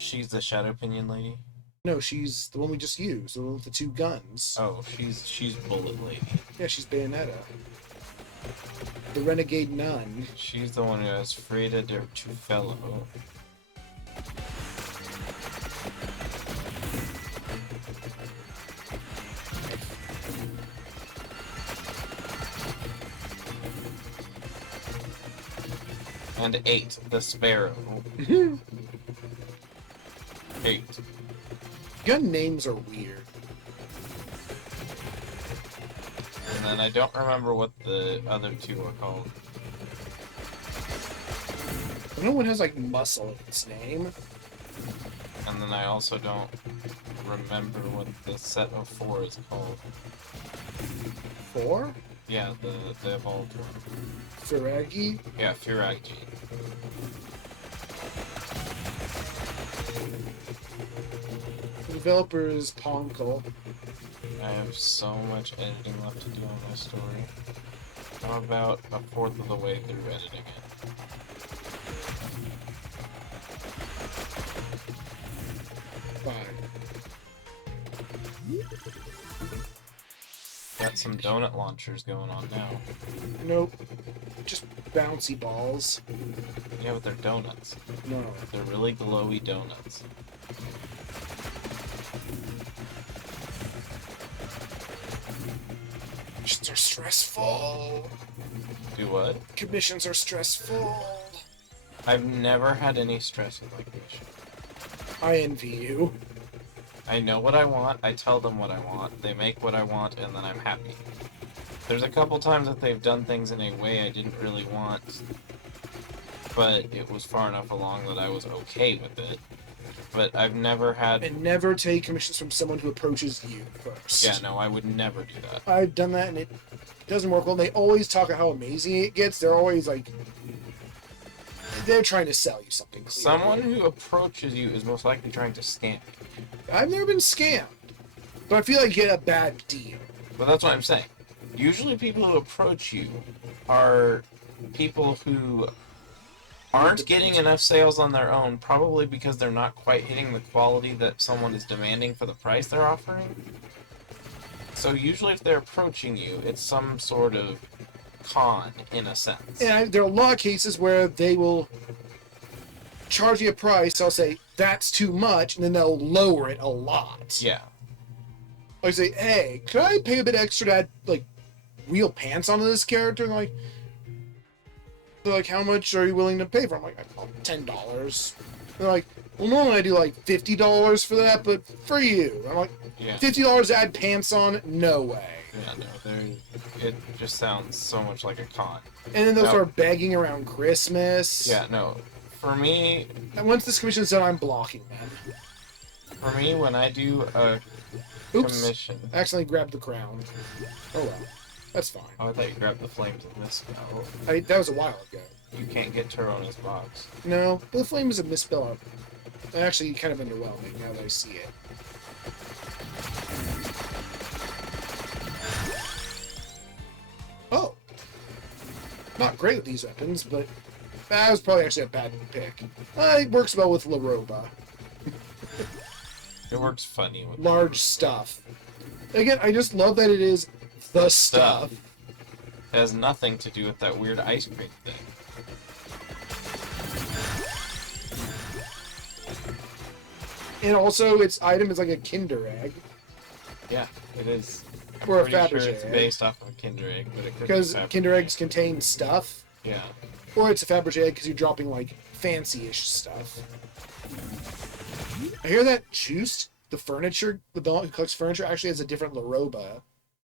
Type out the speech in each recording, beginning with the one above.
She's the Shadow Pinion lady. No, she's the one we just used, the one with the two guns. Oh, she's Bullet Lady. Yeah, she's Bayonetta. The Renegade Nun. She's the one who has Frida de Tufello. And 8, the Sparrow. 8. Gun names are weird. And then I don't remember what the other two are called. No one has like muscle in its name. And then I also don't remember what the set of 4 is called. 4? Yeah, the evolved one. Firagi? Yeah, Firagi. The developer is Ponkel. I have so much editing left to do on my story. I'm about a fourth of the way through editing it. Fine. Got some donut launchers going on now. Nope. Just bouncy balls. Yeah, but they're donuts. No. They're really glowy donuts. Commissions are stressful. Do what? Commissions are stressful. I've never had any stress with my commission. I envy you. I know what I want, I tell them what I want, they make what I want, and then I'm happy. There's a couple times that they've done things in a way I didn't really want, but it was far enough along that I was okay with it. But I've never had... And never take commissions from someone who approaches you first. Yeah, no, I would never do that. I've done that and it doesn't work well. They always talk about how amazing it gets. They're always like... They're trying to sell you something. Clearly. Someone who approaches you is most likely trying to scam you. I've never been scammed. But I feel like you get a bad deal. But that's what I'm saying. Usually people who approach you are people who aren't getting enough sales on their own, probably because they're not quite hitting the quality that someone is demanding for the price they're offering. So usually if they're approaching you, it's some sort of con, in a sense. And there are a lot of cases where they will charge you a price, I'll say, that's too much, and then they'll lower it a lot. Yeah. I say, hey, could I pay a bit extra to add, like, real pants onto this character? And they're like, how much are you willing to pay for? I'm like, $10. They're like, well, normally I do like $50 for that, but for you. I'm like, Yeah. $50 to add pants on? No way. Yeah, no, it just sounds so much like a con. And then they'll No. start begging around Christmas. Yeah, no. For me, And once this commission's done, I'm blocking them. when I do a Oops. commission... I accidentally grabbed the crown. Oh well. That's fine. Oh, I thought you grabbed the flames of Misspell. That was a while ago. You can't get Turona's box. No, but the flame is a misspell. Actually, kind of underwhelming now that I see it. Oh. Not great with these weapons, but that was probably actually a bad pick. It works well with La Roba. It works funny with Large stuff. Again, I just love that it is the stuff. It has nothing to do with that weird ice cream thing. And also, its item is like a Kinder Egg. Yeah, it is. Or a Pretty sure Fabergé it's egg. based off of a Kinder Egg, but it could Because be Fabergé. Kinder Eggs contain stuff. Yeah. Or it's a Fabergé egg because you're dropping, like, fancy-ish stuff. I hear that Choost, the furniture, the dog who collects furniture, actually has a different La Roba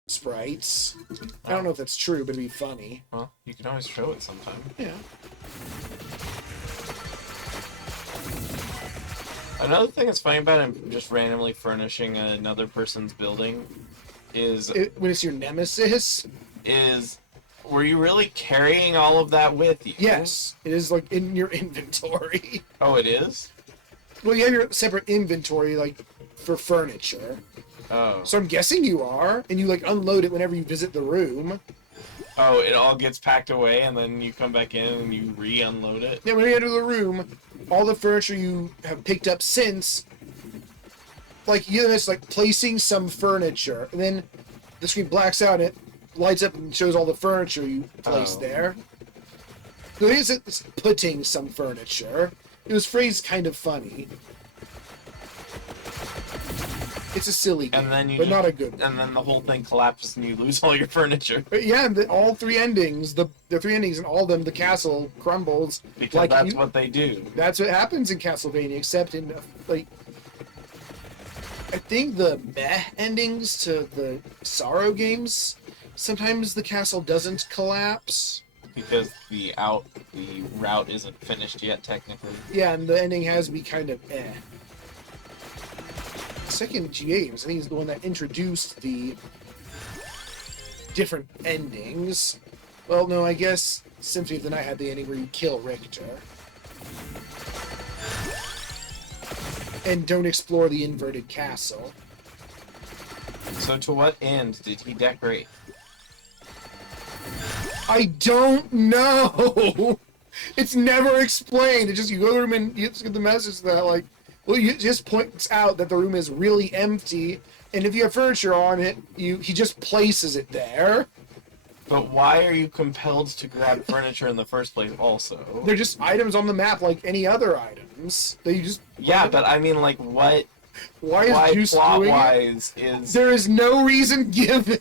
sprites. I don't know if that's true, but it'd be funny. Well, you can always show it sometime. Yeah. Another thing that's funny about him just randomly furnishing another person's building is When it's your nemesis, were you really carrying all of that with you? yes, it is, like, in your inventory. Oh, it is? Well, you have your separate inventory, like, for furniture. Oh. So I'm guessing you are, and you, like, unload it whenever you visit the room. Oh, it all gets packed away and then you come back in and you re-unload it? Yeah, when you enter the room, all the furniture you have picked up since, like it's like placing some furniture, and then the screen blacks out and it lights up and shows all the furniture you placed there. So it isn't putting some furniture. It was phrased kind of funny. It's a silly game, And then you but just- not a good one. And then the whole thing collapses and you lose all your furniture. But yeah, and all three endings, the three endings, and all of them, the castle crumbles. Because like that's what they do. That's what happens in Castlevania, except in like, I think the meh endings to the Sorrow games, sometimes the castle doesn't collapse. Because the route isn't finished yet, technically. Yeah, and the ending has to be kind of eh. Second James, I think, is the one that introduced the different endings. Well, no, I guess Symphony of the Night had the ending where you kill Richter. And don't explore the inverted castle. So to what end did he decorate? I don't know! It's never explained. It's just you go to the room and you just get the message that, like, well, it just points out that the room is really empty, and if you have furniture on it, he just places it there. But why are you compelled to grab furniture in the first place also? They're just items on the map like any other items. They just Yeah, but I mean, like, what? why is Why Juice doing it? plot-wise is... There is no reason given.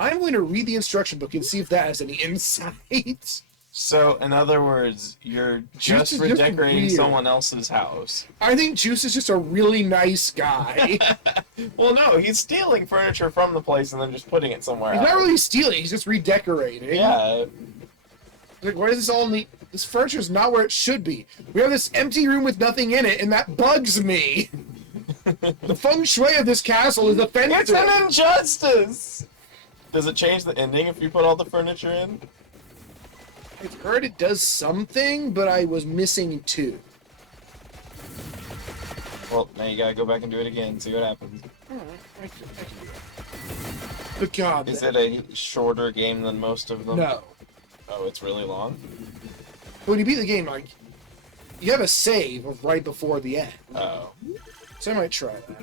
I'm going to read the instruction book and see if that has any insight. So, in other words, you're Juice just is just redecorating weird. someone else's house. I think Juice is just a really nice guy. Well, no, he's stealing furniture from the place and then just putting it somewhere He's else. not really stealing, he's just redecorating. Yeah, Like, why is this all neat? This furniture's not where it should be. We have this empty room with nothing in it, and that bugs me. The feng shui of this castle is offensive. it's an injustice! Does it change the ending if you put all the furniture in? I've heard it does something, but I was missing two. Well, now you gotta go back and do it again, see what happens. Alright, I can do it. But God, Is it a shorter game than most of them? no. Oh, it's really long? But when you beat the game, like, you have a save of right before the end. Oh. So I might try that.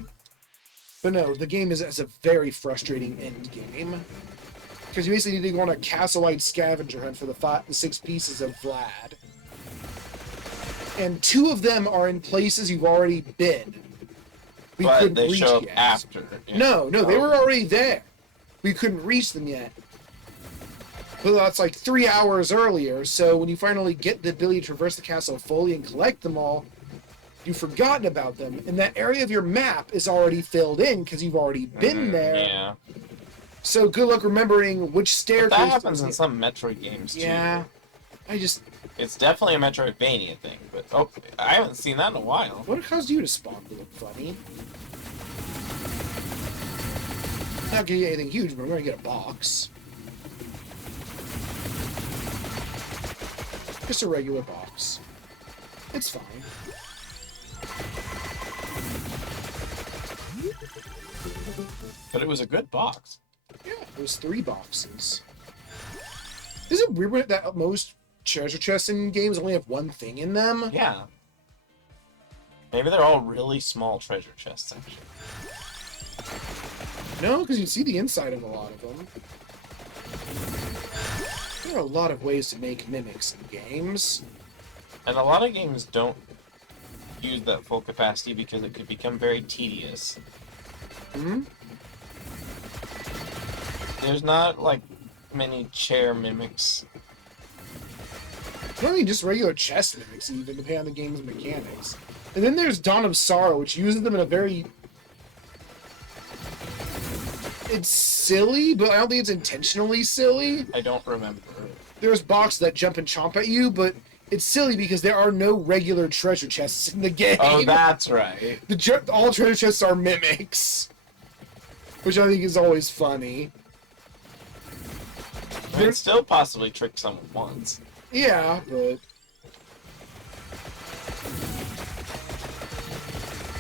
But no, the game has a very frustrating end game. Because you basically need to go on a castle-wide scavenger hunt for the 6 pieces of Vlad. And 2 of them are in places you've already been. We But couldn't they reach show up yet. after. Yeah. No, they Oh. were already there. We couldn't reach them yet. But that's like 3 hours earlier, so when you finally get the ability to traverse the castle fully and collect them all, you've forgotten about them, and that area of your map is already filled in because you've already been there. Yeah. So good luck remembering which But staircase. that happens in some Metroid games too. Yeah. I just. It's definitely a Metroidvania thing, but oh, I haven't seen that in a while. What caused you to spawn to look funny? Not gonna get anything huge, but I'm gonna get a box. Just a regular box. It's fine. But it was a good box. Yeah, it was 3 boxes. Is it weird that most treasure chests in games only have 1 thing in them? Yeah. Maybe they're all really small treasure chests, actually. No, because you see the inside of a lot of them. There are a lot of ways to make mimics in games. And a lot of games don't use that full capacity because it could become very tedious. Hmm? There's not, like, many chair mimics. I mean, just regular chest mimics, even, depending on the game's mechanics. And then there's Dawn of Sorrow, which uses them in a very... It's silly, but I don't think it's intentionally silly. I don't remember. There's boxes that jump and chomp at you, but it's silly because there are no regular treasure chests in the game. Oh, that's right. All treasure chests are mimics. Which I think is always funny. I mean, still possibly trick someone once. Yeah, but...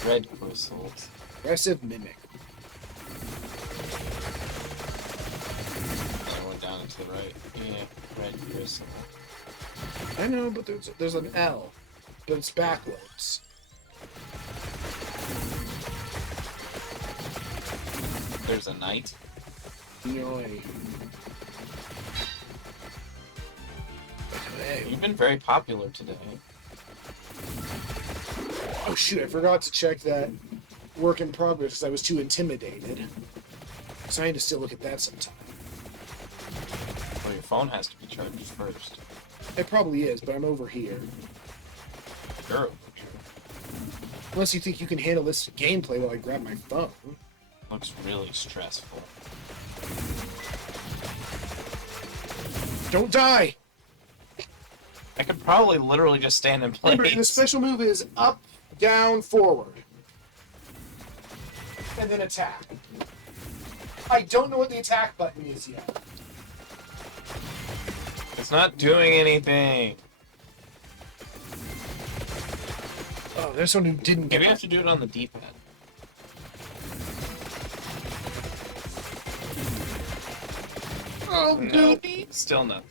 Red crystals. Aggressive mimic. I went down and to the right. Yeah, red crystal. I know, but there's an L, but it's backwards. There's a knight. No. Hey. You've been very popular today. Oh shoot! I forgot to check that work in progress because I was too intimidated. So I need to still look at that sometime. Well, your phone has to be charged first. It probably is, but I'm over here. You're over here. Unless you think you can handle this gameplay while I grab my phone. Looks really stressful. Don't die! I could probably literally just stand in place. Remember, the special move is up, down, forward. And then attack. I don't know what the attack button is yet. It's not doing anything. Oh, there's someone who didn't get Maybe you it. have to do it on the D-pad. Oh, No, dude. still nothing.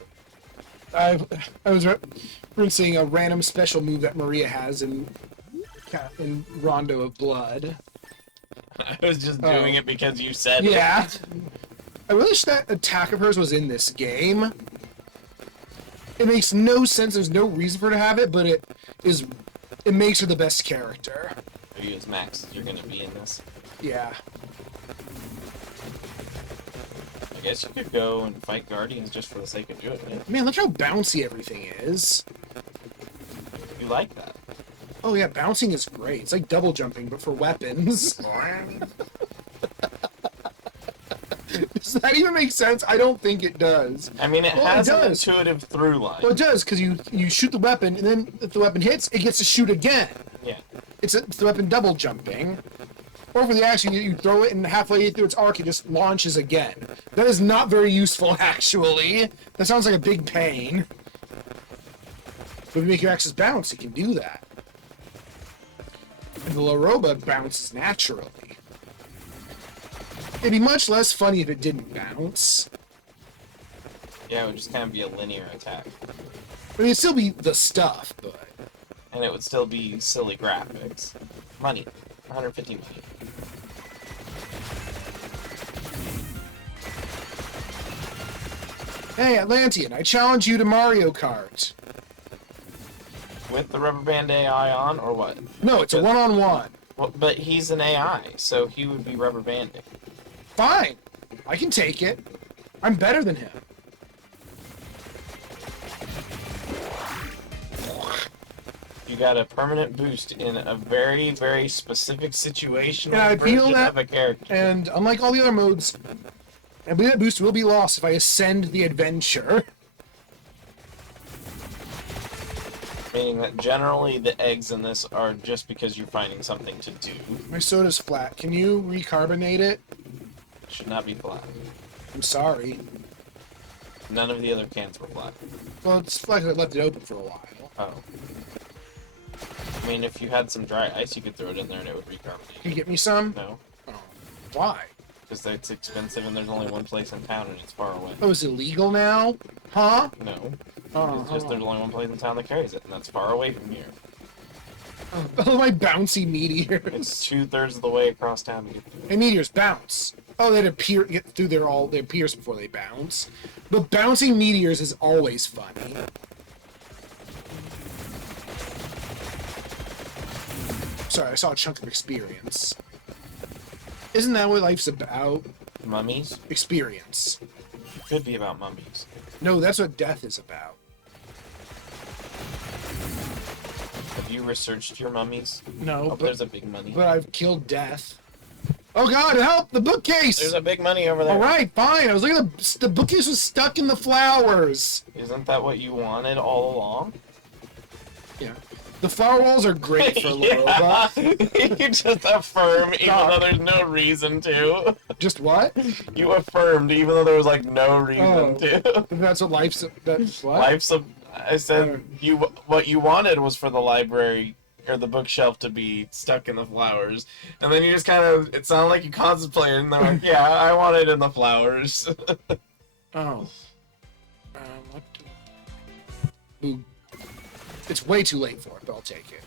I was referencing a random special move that Maria has in Rondo of Blood. I was just doing it because you said Yeah. it. I wish that attack of hers was in this game. It makes no sense. There's no reason for her to have it, but it makes her the best character. Are you as Max? You're gonna be in this. Yeah. I guess you could go and fight Guardians just for the sake of doing it. Man, look how bouncy everything is. You like that? Oh yeah, bouncing is great. It's like double jumping, but for weapons. Does that even make sense? I don't think it does. I mean, it Well, it has an does. intuitive through line. Well, it does, because you shoot the weapon, and then if the weapon hits, it gets to shoot again. Yeah. It's the weapon double jumping. Or for the action, you throw it, and halfway through its arc, it just launches again. That is not very useful, actually. That sounds like a big pain. But if you make your axes bounce, you can do that. And the La Roba bounces naturally. It'd be much less funny if it didn't bounce. Yeah, it would just kind of be a linear attack. I mean, it'd still be the stuff, but... And it would still be silly graphics. Money. 150 money. Hey, Atlantean, I challenge you to Mario Kart. With the rubber band AI on, or what? No, it's a one-on-one. Well, but he's an AI, so he would be rubber banding. Fine. I can take it. I'm better than him. You got a permanent boost in a very, very specific situation Yeah, I feel version that- of a character. And unlike all the other modes, I believe that boost will be lost if I ascend the adventure. Meaning that generally the eggs in this are just because you're finding something to do. My soda's flat. Can you recarbonate it? It should not be flat. I'm sorry. None of the other cans were flat. Well, it's flat 'cause I left it open for a while. Oh. I mean, if you had some dry ice, you could throw it in there and it would recarbonate. Can you get me some? No, Oh. Why? because it's expensive and there's only one place in town and it's far away. Oh, it's illegal now? Huh? No, Oh, it's just there's only one place in town that carries it, and that's far away from here. oh, my bouncy meteors. It's 2/3 of the way across town to get to it. And meteors bounce. Oh, they appear get through they pierce before they bounce. But bouncing meteors is always funny. Sorry, I saw a chunk of experience. Isn't that what life's about? Mummies? Experience. It could be about mummies. No, that's what death is about. Have you researched your mummies? No, Oh, there's a big money. but I've killed death. Oh God, help! The bookcase! There's a big money over there. Alright, fine. I was looking at the bookcase was stuck in the flowers. Isn't that what you wanted all along? Yeah. The flower walls are great for Laroba. You just affirm even Stop. though there's no reason to. Just what? You affirmed even though there was like no reason Oh. to. That's what life's. That's what? Life's a. I said what you wanted was for the library or the bookshelf to be stuck in the flowers, and then you just kind of. It sounded like you contemplated, and they're like, "Yeah, I want it in the flowers." Oh. What? Boo. It's way too late for it, but I'll take it.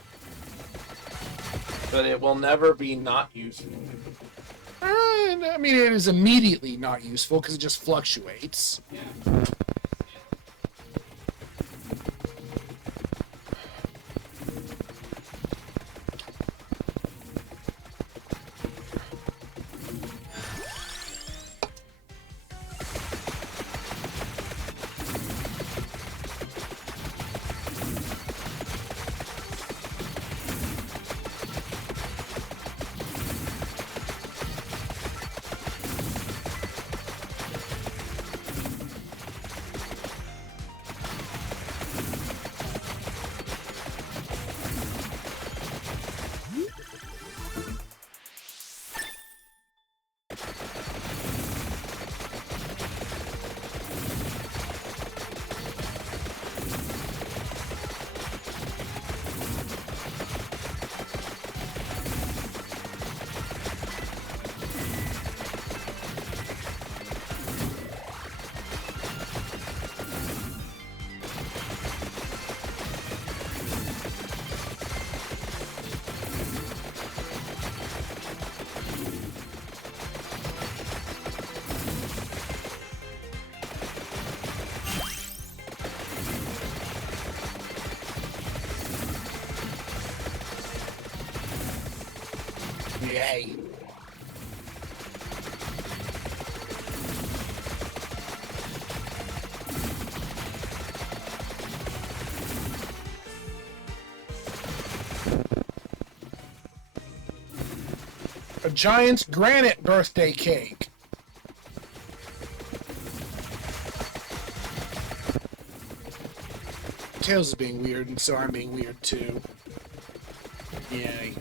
But it will never be not useful. I mean, it is immediately not useful because it just fluctuates. Yeah. Yay. A giant granite birthday cake. Tails is being weird, and so I'm being weird too. Yay.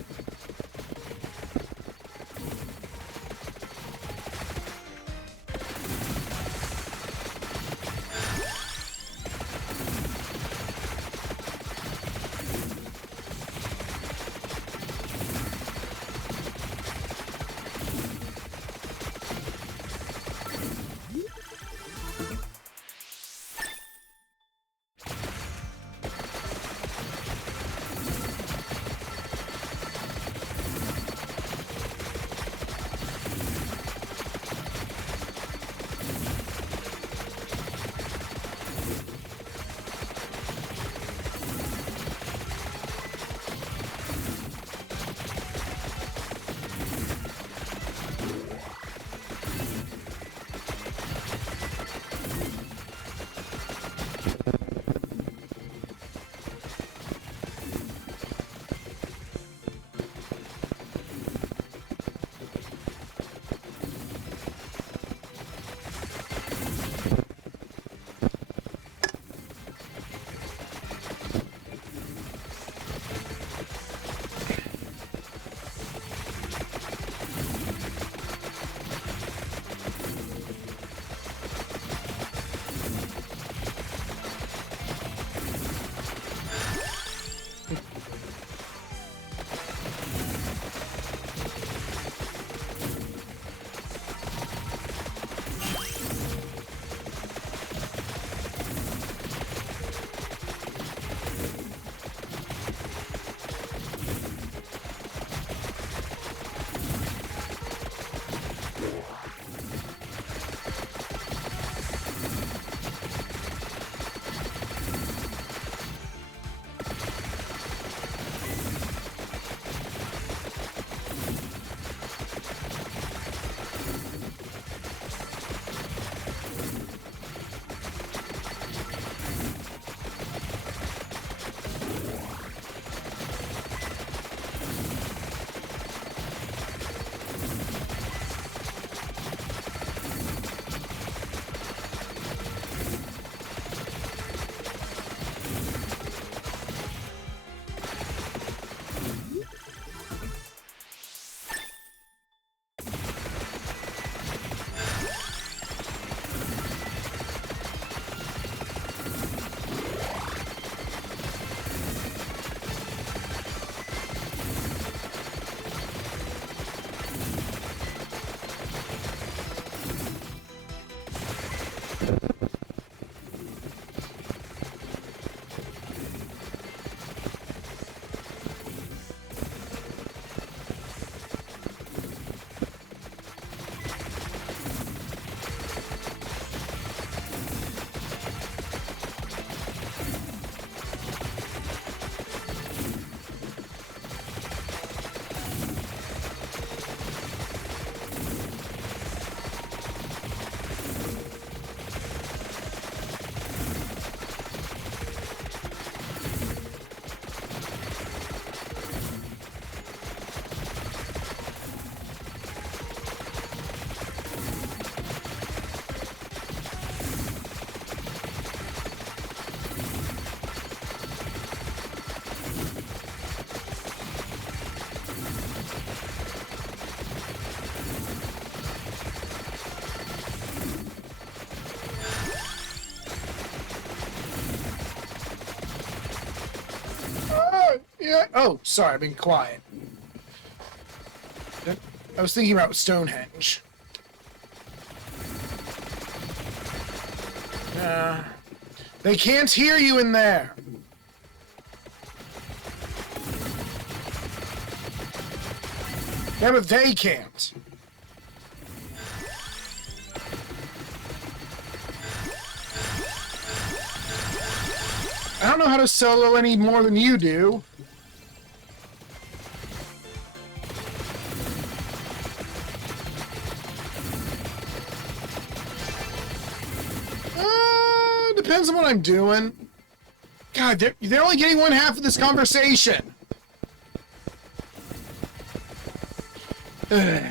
Oh, sorry, I've been quiet. I was thinking about Stonehenge. They can't hear you in there. Yeah, but they can't. I don't know how to solo any more than you do. Depends on what I'm doing. God, they're only getting one half of this conversation. Ugh.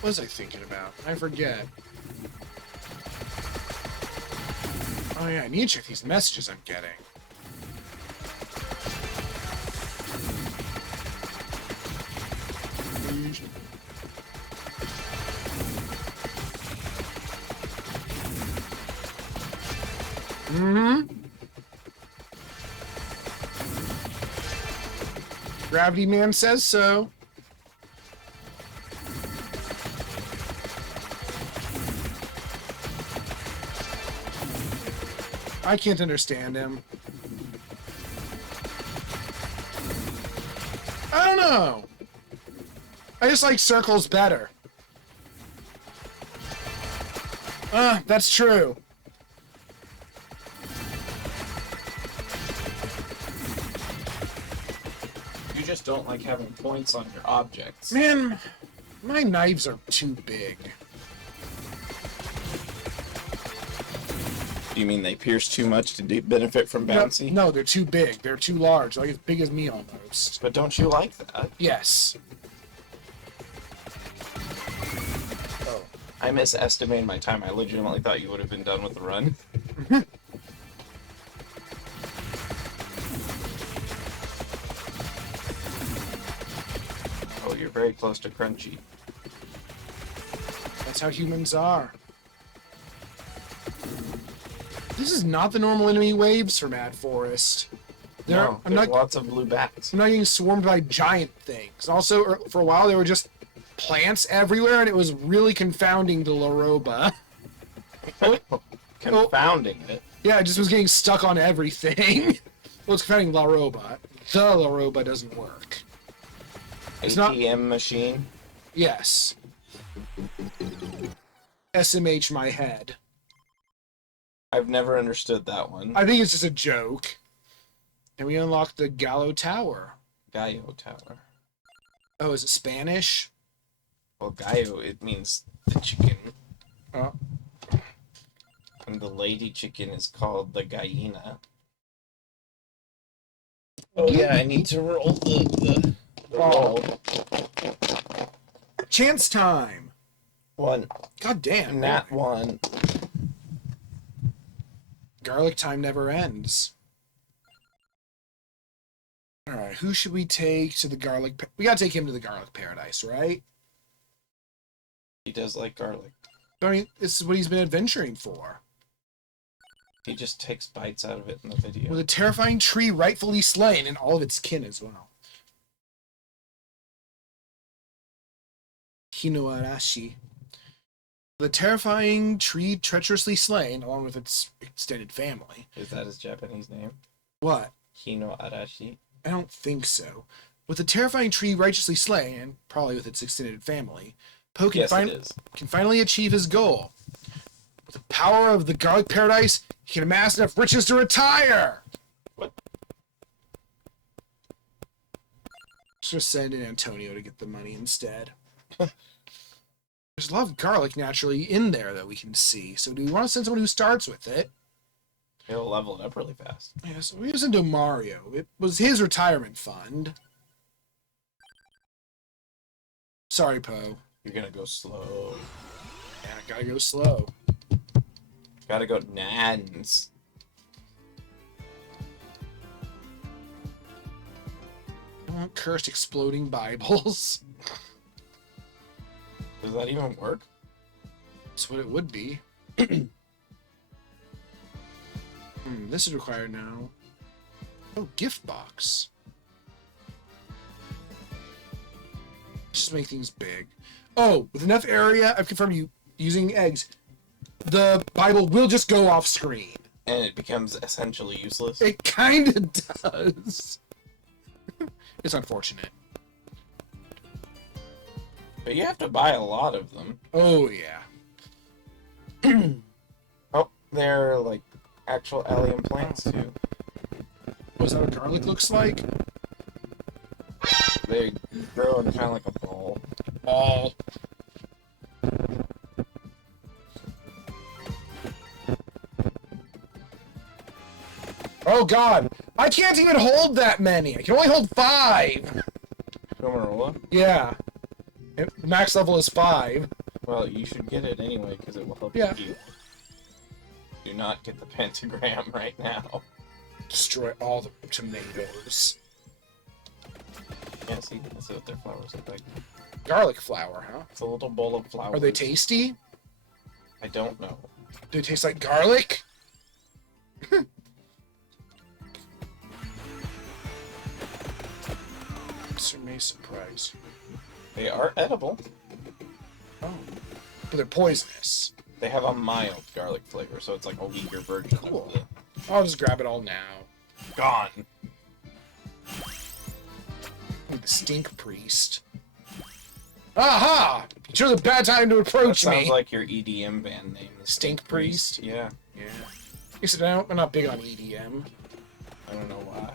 What was I thinking about? I forget. Oh yeah, I need to check these messages I'm getting. Gravity Man says so. I can't understand him. I don't know. I just like circles better. That's true. You just don't like having points on your objects. Man, my knives are too big. You mean they pierce too much to benefit from bouncy? No, they're too big. They're too large. Like as big as me almost. But don't you like that? Yes. Oh. I misestimated my time. I legitimately thought you would have been done with the run. Oh, you're very close to Crunchy. That's how humans are. This is not the normal enemy waves for Mad Forest. No, there's lots of blue bats. I'm not getting swarmed by giant things. Also, for a while, there were just plants everywhere, and it was really confounding the Laroba. Confounding it. Yeah, it just was getting stuck on everything. Well, it's confounding Laroba. The Laroba doesn't work. It's ATM machine? Yes. SMH my head. I've never understood that one. I think it's just a joke. And we unlocked the Gallo Tower. Gallo Tower. Oh, is it Spanish? Well, Gallo, it means the chicken. Oh. And the lady chicken is called the gallina. Oh yeah, I need to roll the roll. Chance time! One. God damn. Nat one. Garlic time never ends. Alright, who should we take to the garlic... We gotta take him to the garlic paradise, right? He does like garlic. I mean, this is what he's been adventuring for. He just takes bites out of it in the video. With a terrifying tree rightfully slain and all of its kin as well. Hinoarashi. The terrifying tree treacherously slain, along with its extended family. Is that his Japanese name? What? Hino Arashi? I don't think so. With the terrifying tree righteously slain, and probably with its extended family, Poe can, can finally achieve his goal. With the power of the garlic paradise, he can amass enough riches to retire! What? Just gonna send in Antonio to get the money instead. There's a lot of garlic naturally in there that we can see. So do we want to send someone who starts with it? He'll level it up really fast. Yeah, so we send to Mario. It was his retirement fund. Sorry, Poe. You're gonna go slow. Gotta go slow. Gotta go nans. I want cursed exploding Bibles. Does that even work? That's what it would be. This is required now. Oh, gift box. Let's just make things big. Oh, with enough area, I've confirmed you using eggs. The Bible will just go off screen. And it becomes essentially useless. It kind of does. It's unfortunate. But you have to buy a lot of them. Oh, yeah. Oh, they're like actual allium plants too. Was that what garlic looks like? They grow in kind of like a ball. Ball. Oh god, I can't even hold that many. I can only hold 5. Gomarola? Yeah. Max level is 5. Well, you should get it anyway because it will help Yeah. you. Do not get the pentagram right now. Destroy all the tomatoes. Yeah, see, that's what their flowers look like. Garlic flour, huh? It's a little bowl of flowers. Are they tasty? I don't know. Do they taste like garlic? Sir may surprise. They are edible. Oh. But they're poisonous. They have a mild garlic flavor, so it's like a weaker version Cool. of the... I'll just grab it all now. Gone. Ooh, the stink priest. Aha! You chose a bad time to That approach sounds me. like your EDM band name. The Stink Priest? Yeah. Yeah. I'm not big on EDM. I don't know why.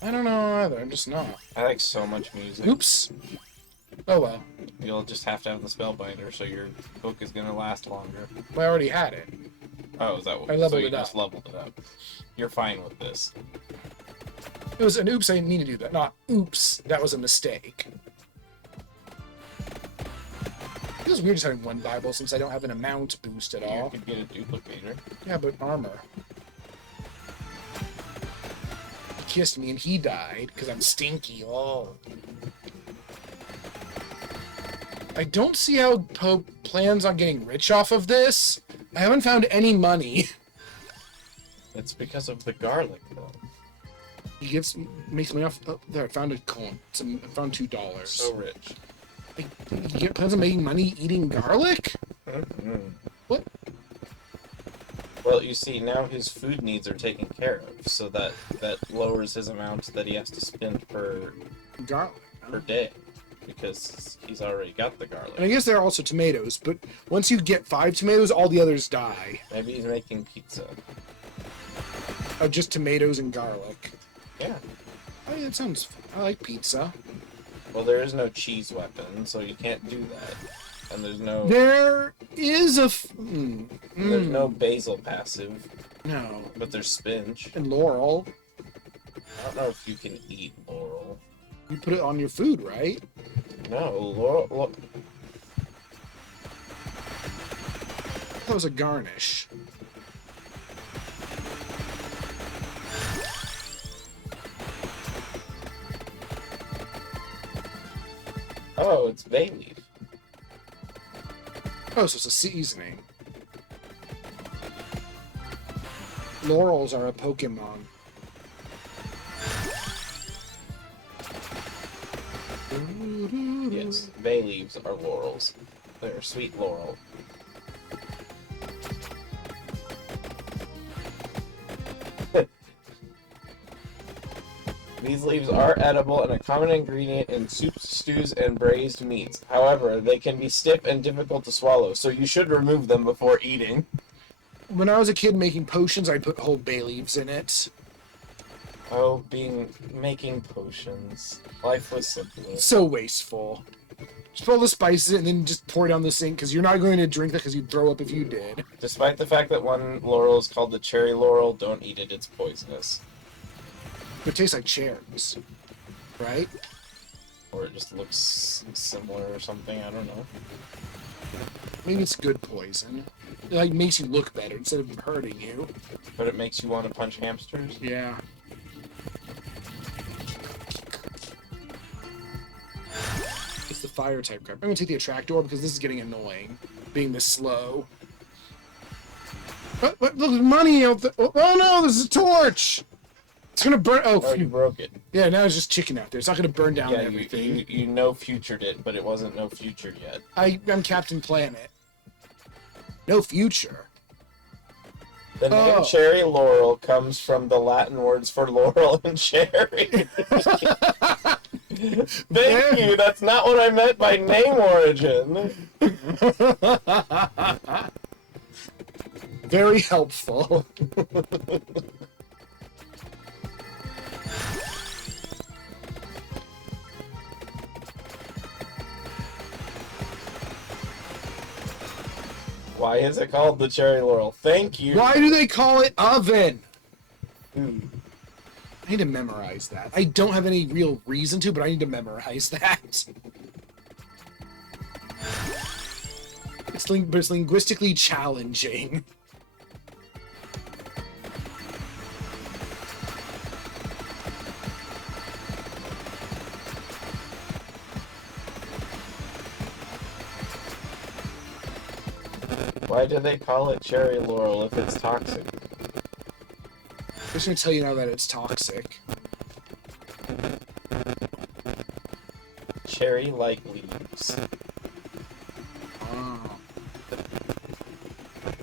I don't know either. I'm just not. I like so much music. Oops. Oh well. You'll just have to have the spellbinder, so your book is gonna last longer. I already had it. Oh, is that what? I leveled so you it up. just leveled it up. You're fine with this. It was an oops, I didn't mean to do that. Not oops, that was a mistake. It feels weird just having one Bible since I don't have an amount boost at You all. could get a duplicator. Yeah, but armor. He kissed me and he died because I'm stinky. Oh. I don't see how Pope plans on getting rich off of this. I haven't found any money. It's because of the garlic, though. He makes money off. Oh, there, I found a coin. I found $2. So rich. He plans on making money eating garlic? What? Well, you see, now his food needs are taken care of, so that lowers his amount that he has to spend per Garlic. day, because he's already got the And I garlic. guess there are also tomatoes, but once you get 5 tomatoes, all the others die. Maybe he's making pizza. Of just tomatoes and garlic. Yeah. Oh, yeah, that sounds fun. I like pizza. Well, there is no cheese weapon, so you can't do that. And there's no There is a... there's no basil passive, No. but there's spinach. And laurel. I don't know if you can eat laurel. You put it on your food, right? No, laurel. That was a garnish. Oh, it's bay leaf. Oh, so it's a seasoning. Laurels are a Pokemon. Yes, bay leaves are laurels. They're sweet laurel. These leaves are edible and a common ingredient in soups, stews, and braised meats. However, they can be stiff and difficult to swallow, so you should remove them before eating. When I was a kid making potions, I'd put whole bay leaves in it. Oh, making potions. Life was simpler. So wasteful. Just put all the spices in and then just pour it down the sink, because you're not going to drink that because you'd throw up if you did. Despite the fact that one laurel is called the cherry laurel, don't eat it, it's poisonous. It tastes like cherries. Right? Or it just looks similar or something, I don't know. Maybe it's good poison. It like makes you look better instead of hurting you. But it makes you want to punch hamsters? Yeah. It's the fire type crap. I'm gonna take the attractor because this is getting annoying, being this slow. But look, there's money out there. Oh no, there's a torch! It's gonna burn. Oh, Oh, you broke it. yeah, now it's just chicken out there. It's not gonna burn down Yeah, everything. you no futured it, but it wasn't no futured yet. I'm Captain Planet. No future. The name Oh. Cherry Laurel comes from the Latin words for laurel and cherry. Thank you. That's not what I meant by name origin. Very helpful. Why is it called the Cherry Laurel? Thank you. Why do they call it oven? Hmm. I need to memorize that. I don't have any real reason to, but I need to memorize that. But it's linguistically challenging. Why do they call it Cherry Laurel if it's toxic? I'm just gonna tell you now that it's toxic. Cherry-like leaves. Oh.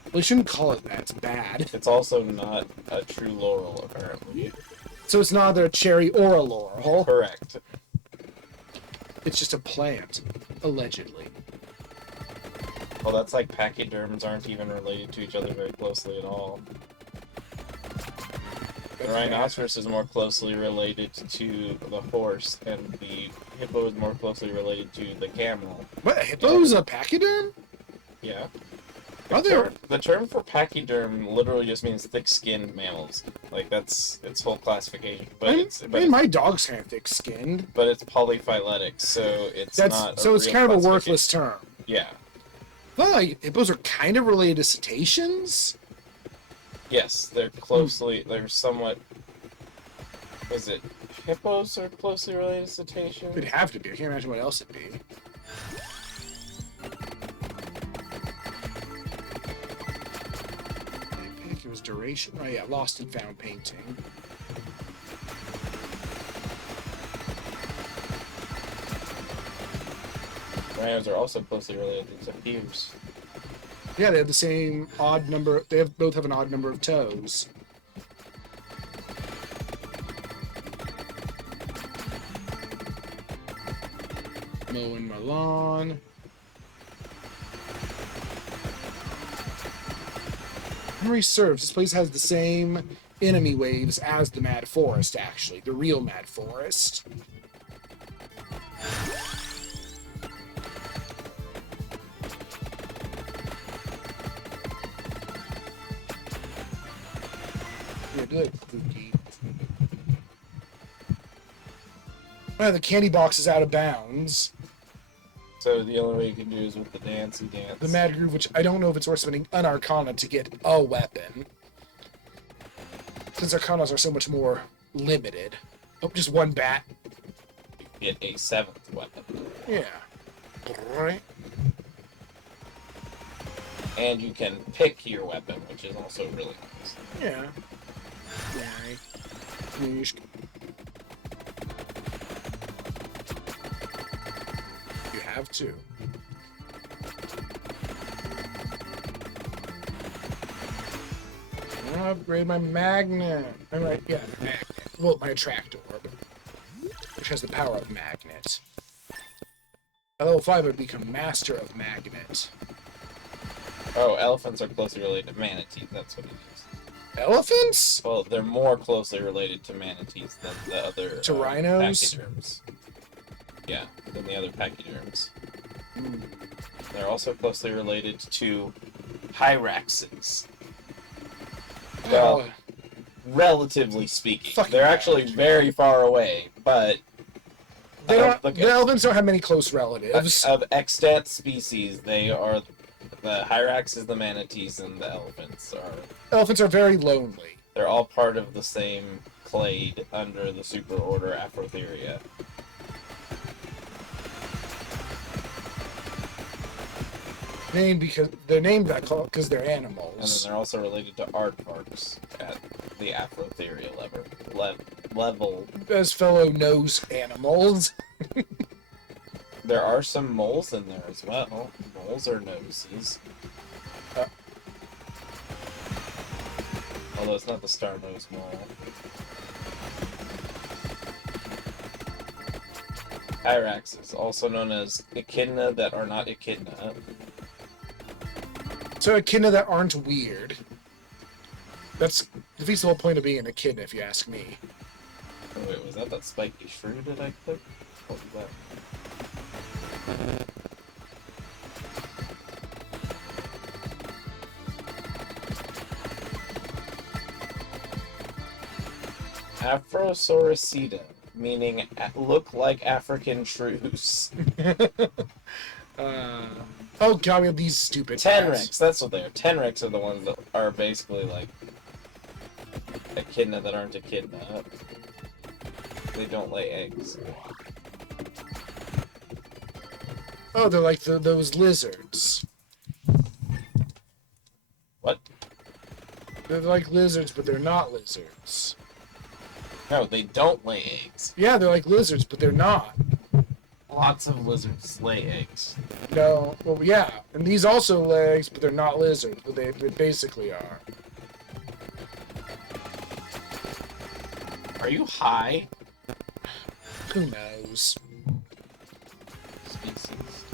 Well, you shouldn't call it that. It's bad. It's also not a true laurel, apparently. So it's neither a cherry or a laurel. Correct. It's just a plant, allegedly. Well, that's like pachyderms aren't even related to each other very closely at all. The rhinoceros is more closely related to the horse, and the hippo is more closely related to the camel. What? A hippo's a pachyderm? Yeah. Are there? The term for pachyderm literally just means thick-skinned mammals. Like, that's its whole classification. But My dog's kind of thick-skinned. but it's polyphyletic, so it's not. So it's real kind of a classification. worthless term. Yeah. Well, like, hippos are kind of related to cetaceans. Yes, they're closely. They're somewhat. Is it hippos are closely related to cetaceans? It'd have to be. I can't imagine what else it'd be. I think it was duration. Oh yeah, lost and found painting. Rhinos are also closely related to tapirs. Yeah, they have the same odd number. Both have an odd number of toes. Mowing my lawn. Memory serves, this place has the same enemy waves as the Mad Forest, actually. The real Mad Forest. Yeah, good. Cookie. Oh, the candy box is out of bounds. So the only way you can do is with the dancey dance. The Mad Groove, which I don't know if it's worth spending an Arcana to get a weapon. Since Arcanas are so much more limited. Oh, just one bat. Get a 7th weapon. Yeah. Right. And you can pick your weapon, which is also really nice. Yeah. Right. You have to. I want to upgrade my magnet. I'm right, yeah, my magnet. Well, my attractor orb, which has the power of magnet. At level 5, I would become master of magnet. Oh, elephants are closely related to manatees. That's what it is. Elephants? Well, they're more closely related to manatees than the other To rhinos? pachyderms. Yeah, than the other pachyderms. Hmm. They're also closely related to hyraxes. Well, relatively speaking. Fucking They're actually bad. very far away, but The elephants don't have many close relatives. Of extant species, they are the Hyraxes, the manatees, and the elephants are. Elephants are very lonely. They're all part of the same clade under the superorder Afrotheria. They're named that because they're And then animals. they're also related to aardvarks at the Afrotheria level. As fellow nose animals. There are some moles in there as well. Moles are noses. Although it's not the star-nose mole. Hyraxes, also known as echidna that are not echidna. So echidna that aren't weird. That's defeats the whole point of being an echidna, if you ask me. Oh, wait, was that spiky shrew that I clicked? What was that? Afrosauricida, meaning look like African shrews. Oh god, we have these stupid Tenrex, that's what they are. Tenrex are the ones that are basically like echidna that aren't echidna. They don't lay eggs. Oh, they're like those lizards. What? They're like lizards, but they're not lizards. No, they don't lay eggs. Yeah, they're like lizards, but they're not. Lots of lizards lay eggs. No, well, yeah, and these also lay eggs, but they're not lizards, but they basically are. Are you high? Who knows? Species.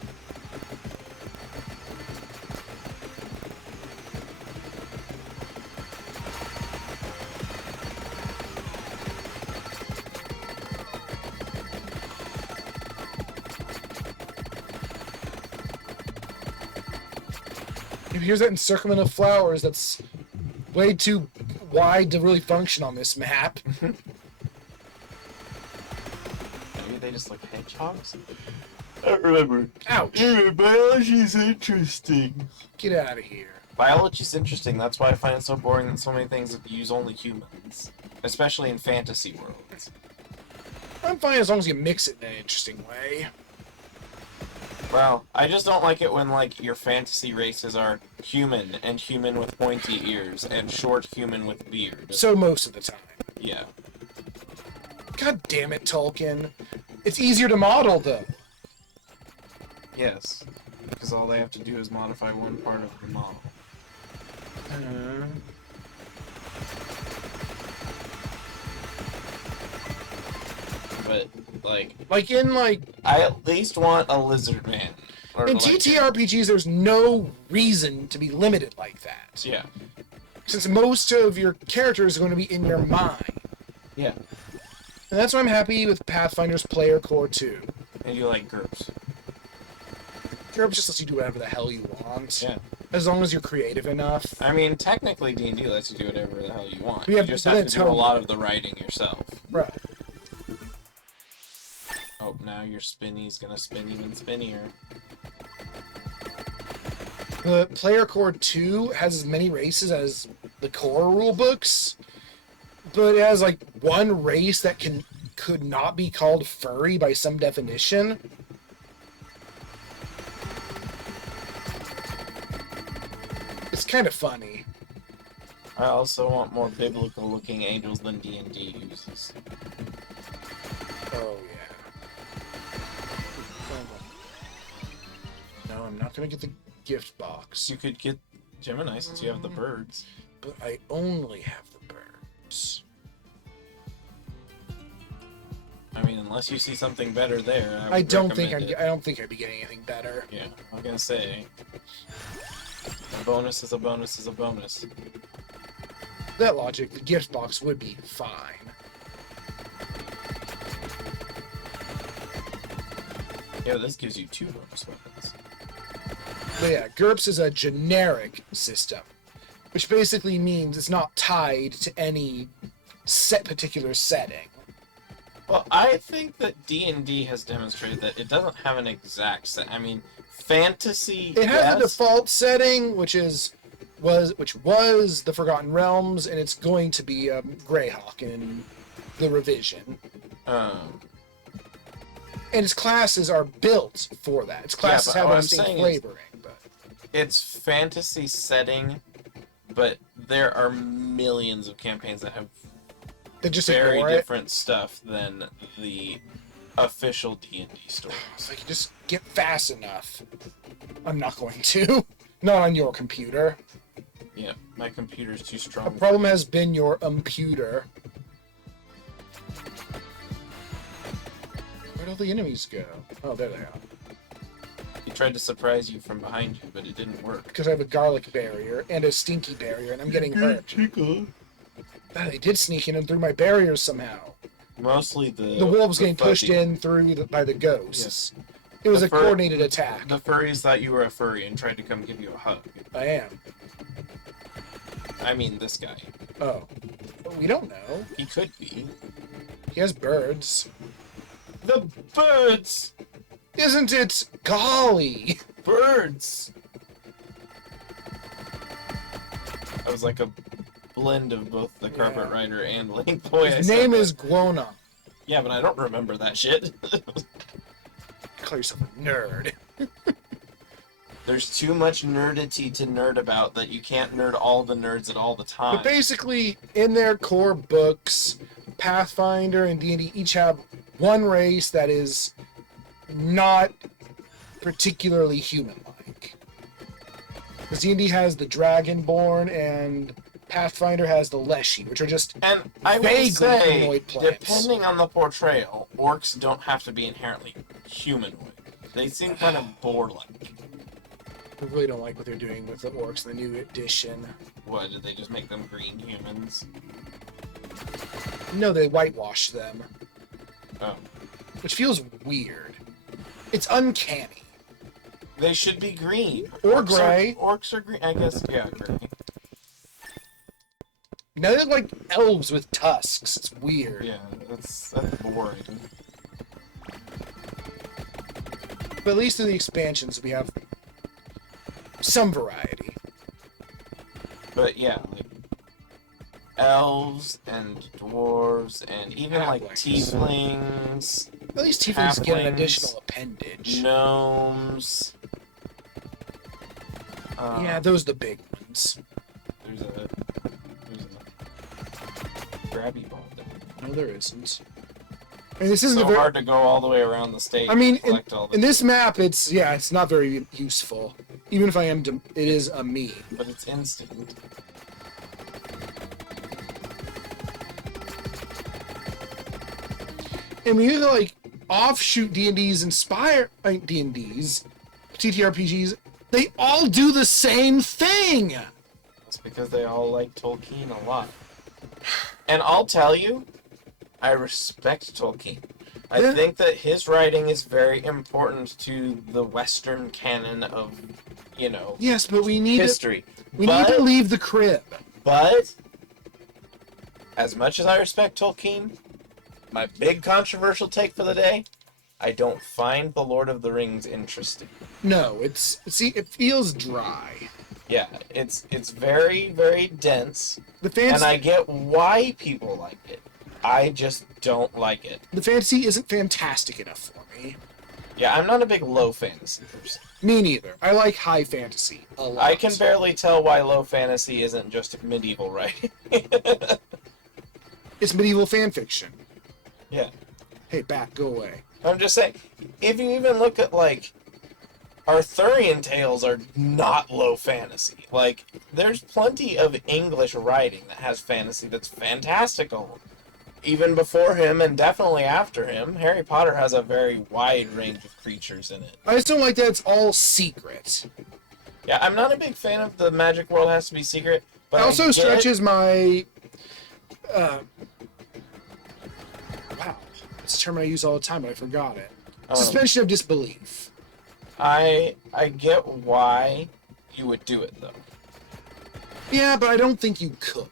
Here's that encirclement of flowers that's way too wide to really function on this map. Maybe they just look hedgehogs? I don't remember. Ouch! Biology's interesting. Get out of here. Biology's interesting. That's why I find it so boring that so many things use only humans, especially in fantasy worlds. I'm fine as long as you mix it in an interesting way. Well, I just don't like it when, like, your fantasy races are human, and human with pointy ears, and short human with beard. So most of the time. Yeah. God damn it, Tolkien. It's easier to model, though. Yes. Because all they have to do is modify one part of the model. But, Like in, like... I at least want a lizard man. Or In like- TTRPGs, there's no reason to be limited like that. Yeah. Since most of your characters are going to be in your mind. Yeah. And that's why I'm happy with Pathfinder's Player Core 2. And you like GURPS. GURPS just lets you do whatever the hell you want. Yeah. As long as you're creative enough. I mean, technically D&D lets you do whatever the hell you want. Yeah, You just but have then to do a lot of the writing yourself. Right. Oh, now your spinny's gonna spin even spinnier. The Player Core 2 has as many races as the core rule books, but it has like one race that could not be called furry by some definition. It's kind of funny. I also want more biblical-looking angels than D&D uses. Oh, yeah. No, I'm not gonna get the gift box. You could get Gemini since you have the birds. But I only have the birds. I mean, unless you see something better there, I would don't think recommend it. I don't think I'd be getting anything better. Yeah, I'm gonna say a bonus is a bonus is a bonus. That logic, the gift box would be fine. Yeah, this gives you 2 bonus weapons. But yeah, GURPS is a generic system, which basically means it's not tied to any particular setting. Well, I think that D&D has demonstrated that it doesn't have an exact set. I mean, fantasy. It has a yes. default setting, which was the Forgotten Realms, and it's going to be Greyhawk in the revision. Um, And its classes are built for that. Its classes but have what a I'm distinct saying is- flavoring. But it's fantasy setting, but there are millions of campaigns that have they just very ignore it. different stuff than the official D&D stories. It's like, just get fast enough. I'm not going to. Not on your computer. Yeah, my computer's too The strong. problem has been your computer. Where'd all the enemies go? Oh, there they are. He tried to surprise you from behind you, but it didn't work. Because I have a garlic barrier and a stinky barrier, and I'm getting hurt. Ah, they did sneak in and through my barriers somehow. Mostly the The wolves getting pushed fuzzy- in through by the ghosts. It was The a fur- coordinated attack. The furries thought you were a furry and tried to come give you a hug. I am. I mean, this guy. Oh. We don't know. He could be. He has birds. The birds! Isn't it? Golly! Birds! That was like a blend of both the Carpet Yeah. Rider and Link Boy. His name is Guona. Yeah, but I don't remember that shit. Call yourself a nerd. There's too much nerdity to nerd about that you can't nerd all the nerds at all the time. But basically, in their core books, Pathfinder and D&D each have one race that is not particularly human-like. Because D&D has the Dragonborn and Pathfinder has the Leshy, which are just And I will vaguely say, humanoid plants. depending on the portrayal, orcs don't have to be inherently humanoid. They seem kind of boar-like. I really don't like what they're doing with the orcs in the new edition. What, did they just make them green humans? No, they whitewashed them, Oh. which feels weird. It's uncanny. They should be green. Or Orcs gray. Orcs are green. I guess, yeah, gray. Now they're like elves with tusks. It's weird. Yeah, that's boring. But at least in the expansions, we have some variety. But yeah, like elves and dwarves and even like Halflings. tieflings, At least tieflings get an Halflings. additional appendage. gnomes. Yeah, those are the big ones. There's a grabby ball there. No, there isn't. I mean, this isn't So a very. hard to go all the way around the stage. I mean, and collect all the in this map, it's not very useful. Even if I am, it is a meme. but it's instant. And when you like offshoot D&D's D&D's TTRPGs, they all do the same thing. It's because they all like Tolkien a lot. And I'll tell you, I respect Tolkien. I Yeah. think that his writing is very important to the Western canon of, Yes, but we need history. we need to But- leave the crib. But, as much as I respect Tolkien, my big controversial take for the day, I don't find The Lord of the Rings interesting. No, it feels dry. Yeah, it's very, very dense, The fantasy, and I get why people like it. I just don't like it. the fantasy isn't fantastic enough for me. Yeah, I'm not a big low fantasy person. Me neither. I like high fantasy a lot. I can barely tell why low fantasy isn't just medieval writing. It's medieval fan fiction. Yeah. Hey, back, go away. I'm just saying, if you even look at, like, Arthurian tales are not low fantasy. Like, there's plenty of English writing that has fantasy that's fantastical. Even before him and definitely after him, Harry Potter has a very wide range of creatures in it. I just don't like that it's all secret. Yeah, I'm not a big fan of the magic world has to be secret, but It also I get- stretches my. Wow. It's a term I use all the time, but I forgot it. Suspension of disbelief. I get why you would do it, though. Yeah, but I don't think you could.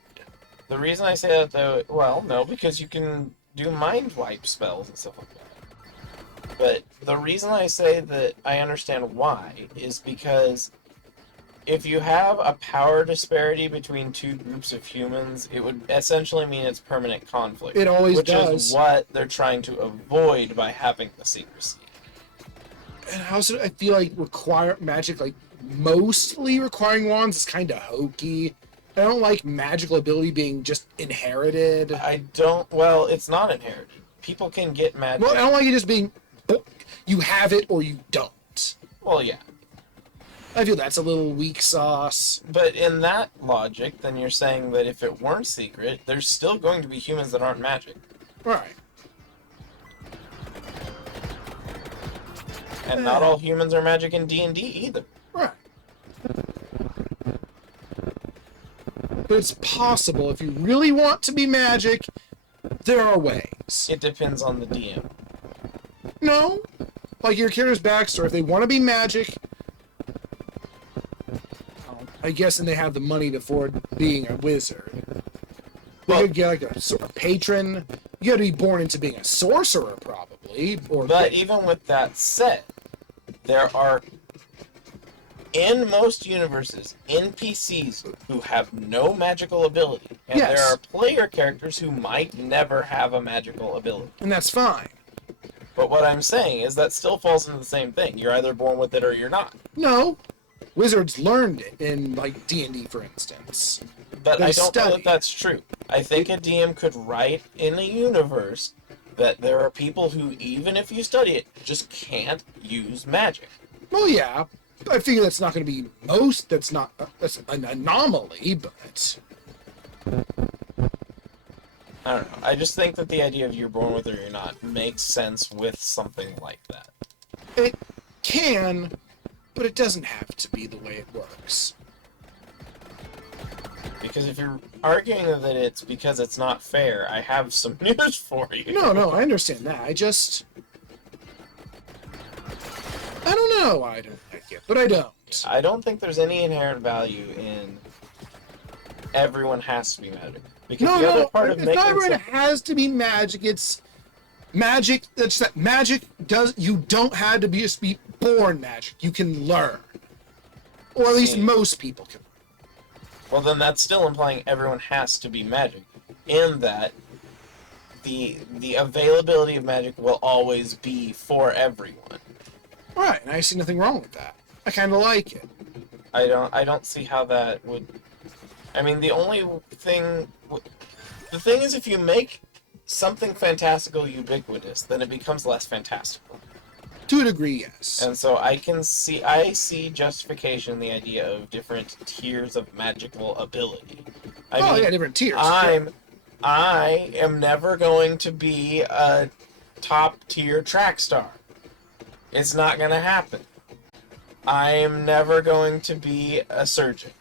The reason I say that, though, well, no, because you can do mind wipe spells and stuff like that. But the reason I say that I understand why is because if you have a power disparity between two groups of humans, it would essentially mean it's permanent conflict. It always which does. is what they're trying to avoid by having the secrecy. And also, I feel like magic, like mostly requiring wands, is kind of hokey. I don't like magical ability being just inherited. Well, it's not inherited. People can get magic. Well, I don't like it just being you have it or you don't. Well, yeah. I feel that's a little weak sauce. But in that logic, then you're saying that if it weren't secret, there's still going to be humans that aren't magic. Right. And not all humans are magic in D&D either. Right. But it's possible if you really want to be magic, there are ways. It depends on the DM. No. Like your character's backstory, if they want to be magic, I guess, and they have the money to afford being a wizard. They could get like a patron. You got to be born into being a sorcerer, probably. But even with that said, there are, in most universes, NPCs who have no magical ability. And Yes. there are player characters who might never have a magical ability. and that's fine. But what I'm saying is that still falls into the same thing. You're either born with it or you're not. No, wizards learned it in like D&D, for instance. But They I don't know study. that that's true. I think a DM could write in a universe that there are people who, even if you study it, just can't use magic. Well, yeah, I figure that's not going to be most. That's an anomaly, but I don't know. I just think that the idea of you're born with it or you're not makes sense with something like that. it can, but it doesn't have to be the way it works. Because if you're arguing that it's because it's not fair, I have some news for you. No, I understand that. I don't know. I don't like it, but I don't. I don't think there's any inherent value in everyone has to be magic. Because the other part of It's making not everyone some- has to be magic. It's magic. That's that magic does. You don't have to just be born magic. You can learn, or at least See. most people can. Well, then that's still implying everyone has to be magic, in that the availability of magic will always be for everyone. Right, and I see nothing wrong with that. I kind of like it. I don't see how that would. I mean, the thing is, if you make something fantastical ubiquitous, then it becomes less fantastical. To a degree, yes. And so I see justification in the idea of different tiers of magical ability. I mean, yeah, different tiers. I am never going to be a top tier track star. It's not going to happen. I am never going to be a surgeon.